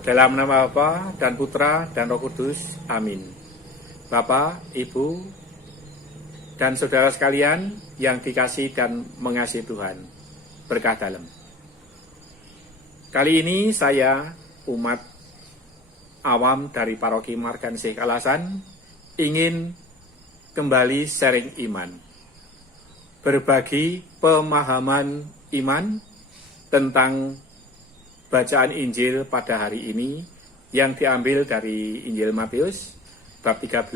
Dalam nama Bapa dan Putra dan Roh Kudus. Amin. Bapak, Ibu, dan saudara sekalian yang dikasihi dan mengasihi Tuhan, berkah dalam. Kali ini saya, umat awam dari Paroki Margansih Kalasan, ingin kembali sharing iman, berbagi pemahaman iman tentang bacaan Injil pada hari ini yang diambil dari Injil Matius bab 13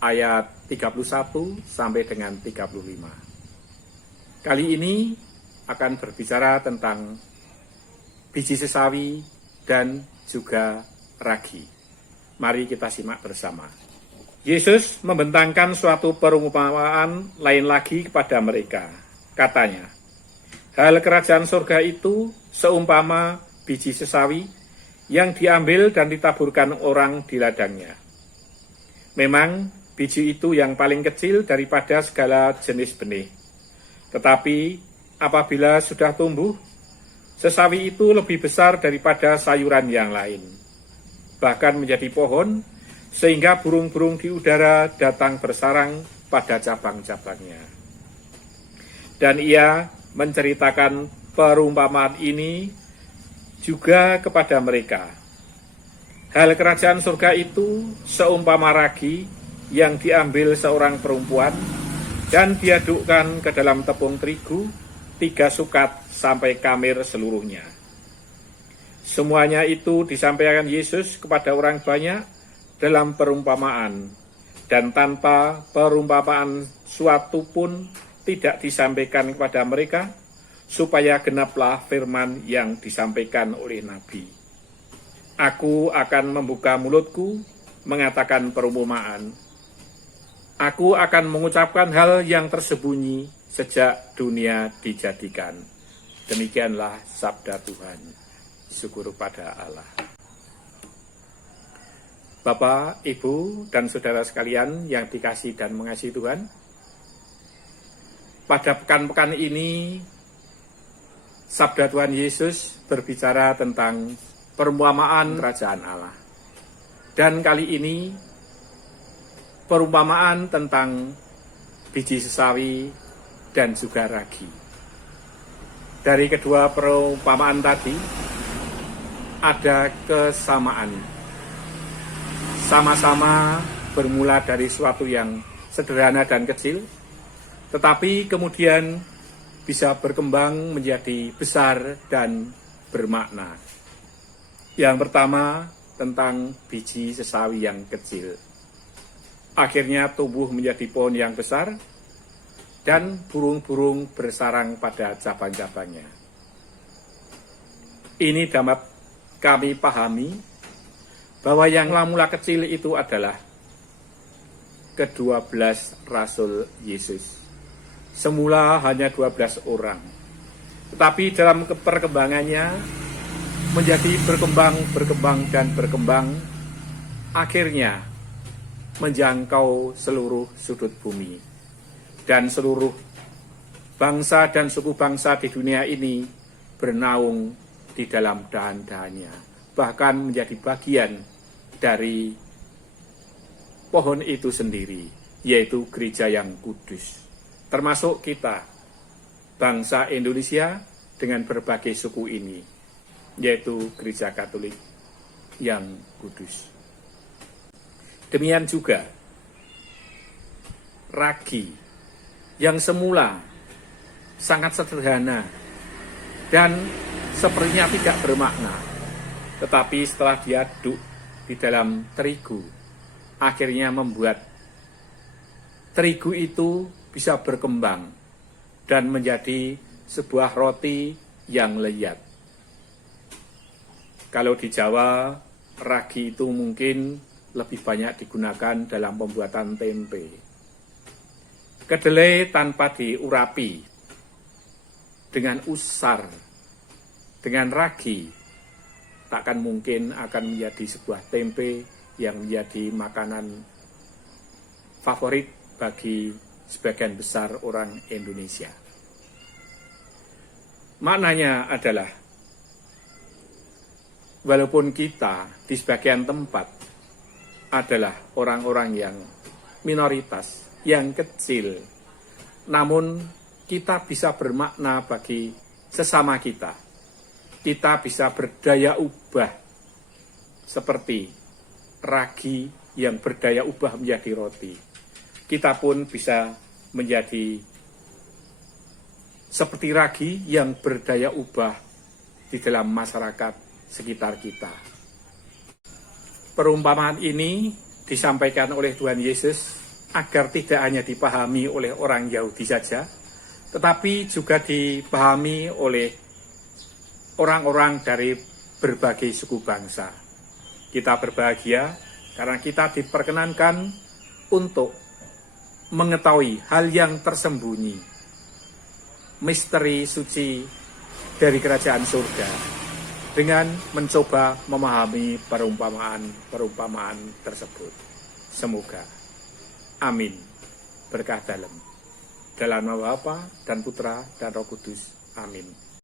ayat 31 sampai dengan 35. Kali ini akan berbicara tentang biji sesawi dan juga ragi. Mari kita simak bersama. Yesus membentangkan suatu perumpamaan lain lagi kepada mereka. Katanya, hal kerajaan surga itu seumpama biji sesawi yang diambil dan ditaburkan orang di ladangnya. Memang biji itu yang paling kecil daripada segala jenis benih. Tetapi apabila sudah tumbuh, sesawi itu lebih besar daripada sayuran yang lain. Bahkan menjadi pohon, sehingga burung-burung di udara datang bersarang pada cabang-cabangnya. Dan ia menceritakan perumpamaan ini juga kepada mereka. Hal kerajaan surga itu seumpama ragi yang diambil seorang perempuan dan diadukkan ke dalam tepung terigu 3 sukat sampai kamir seluruhnya. Semuanya itu disampaikan Yesus kepada orang banyak dalam perumpamaan, dan tanpa perumpamaan suatu pun tidak disampaikan kepada mereka, supaya genaplah firman yang disampaikan oleh Nabi. Aku akan membuka mulutku, mengatakan perumpamaan. Aku akan mengucapkan hal yang tersembunyi sejak dunia dijadikan. Demikianlah sabda Tuhan. Syukur pada Allah. Bapak, Ibu, dan saudara sekalian yang dikasihi dan mengasihi Tuhan, pada pekan-pekan ini sabda Tuhan Yesus berbicara tentang perumpamaan kerajaan Allah. Dan kali ini perumpamaan tentang biji sesawi dan juga ragi. Dari kedua perumpamaan tadi ada kesamaan. Sama-sama bermula dari suatu yang sederhana dan kecil, tetapi kemudian bisa berkembang menjadi besar dan bermakna. Yang pertama tentang biji sesawi yang kecil. Akhirnya tumbuh menjadi pohon yang besar dan burung-burung bersarang pada cabang-cabangnya. Ini dapat kami pahami bahwa yang mula-mula kecil itu adalah ke-12 Rasul Yesus. Semula hanya 12 orang. Tetapi dalam perkembangannya menjadi berkembang, akhirnya menjangkau seluruh sudut bumi. Dan seluruh bangsa dan suku bangsa di dunia ini bernaung di dalam dahan-dahannya. Bahkan menjadi bagian dari pohon itu sendiri, yaitu gereja yang kudus. Termasuk kita, bangsa Indonesia dengan berbagai suku ini, yaitu gereja Katolik yang kudus. Demikian juga ragi yang semula sangat sederhana dan sepertinya tidak bermakna, tetapi setelah diaduk di dalam terigu, akhirnya membuat terigu itu bisa berkembang dan menjadi sebuah roti yang lezat. Kalau di Jawa, ragi itu mungkin lebih banyak digunakan dalam pembuatan tempe. Kedelai tanpa diurapi dengan usar, dengan ragi, takkan mungkin akan menjadi sebuah tempe yang menjadi makanan favorit bagi sebagian besar orang Indonesia. Maknanya adalah walaupun kita di sebagian tempat adalah orang-orang yang minoritas, yang kecil, namun kita bisa bermakna bagi sesama kita. Kita bisa berdaya ubah seperti ragi yang berdaya ubah menjadi roti. Kita pun bisa menjadi seperti ragi yang berdaya ubah di dalam masyarakat sekitar kita. Perumpamaan ini disampaikan oleh Tuhan Yesus agar tidak hanya dipahami oleh orang Yahudi saja, tetapi juga dipahami oleh orang-orang dari berbagai suku bangsa. Kita berbahagia karena kita diperkenankan untuk mengetahui hal yang tersembunyi, misteri suci dari kerajaan surga, dengan mencoba memahami perumpamaan-perumpamaan tersebut. Semoga. Amin. Berkah dalam nama Bapa dan Putra dan Roh Kudus. Amin.